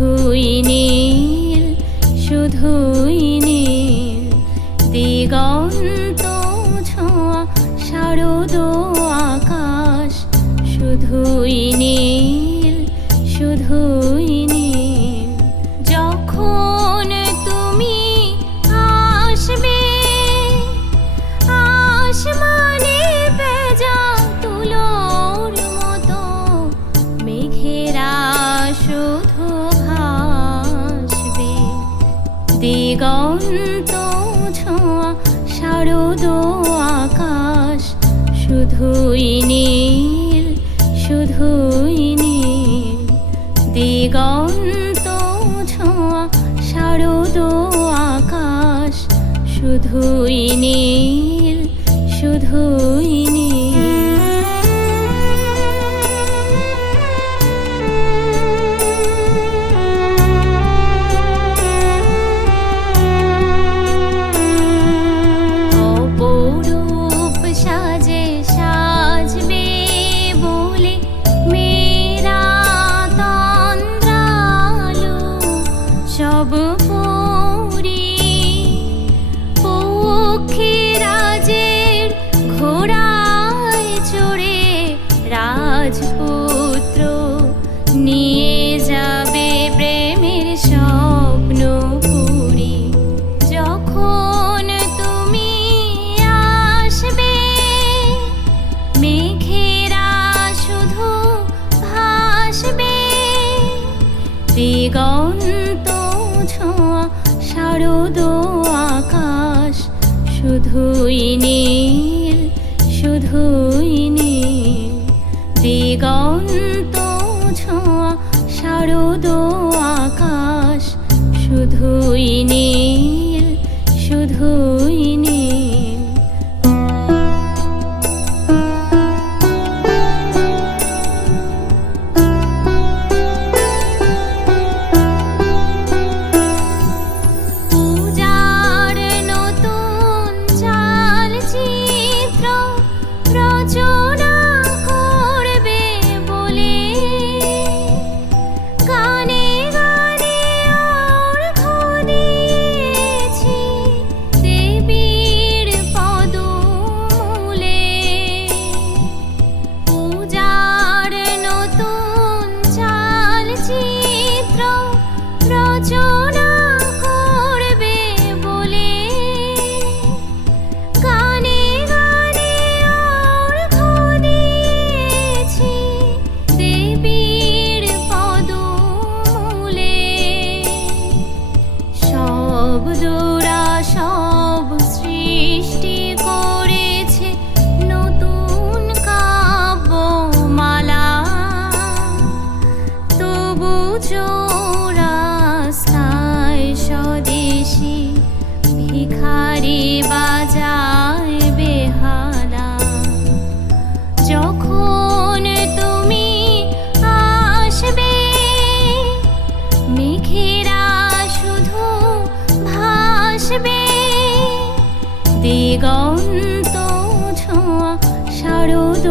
শুধুই নীল, শুধুই নীল। দিগন্ত ছোঁয়া শারদ আকাশ, শুধুই নীল, শুধুই নীল। যখন তুমি আসবে আসমানে ভেজা তুলোর মতো, মেঘেরা শুধু ভাসবে। দিগন্ত ছোঁয়া শারদ আকাশ, শুধুই নীল, শুধুই নীল। দিগন্ত ছোঁয়া শারদ আকাশ, শুধুই নীল, শুধুই নীল। অপরূপ সাজে সাজবে বলে মেরা তন্দ্রালো, সব পরি পক্ষীরাজের ঘোড়ায় চড়ে রাজপুত্র নিয়ে যাবে প্রেমের স্বপ্ন পুরী। যখন তুমি আসবে মেঘেরা শুধু ভাসবে। দিগন্ত ছোঁয়া শারদ আকাশ, শুধুই নীল, শুধুই নীল। দিগন্ত ছোঁয়া শারদ আকাশ, শুধুই নীল, শুধুই নীল। পূজার নতুন চালচিত্র রচনা করবে বলে গানে গানে অর্ঘ্য দিয়েছি দেবীর পদমূলে। পূজার নতুন চালচিত্র রচনা করবে বলে গানে গানে অর্ঘ্য দিয়েছি দেবীর পদমূলে। শব্দরা সব সৃষ্টি করেছে নতুন কাব্যমালা, তবু চৌরাস্তায় স্বদেশী ভিখারি বাজায় বেহালা। যখন তুমি আসবে মেঘেরা শুধু ভাসবে। দিগন্ত ছোঁয়া শারদ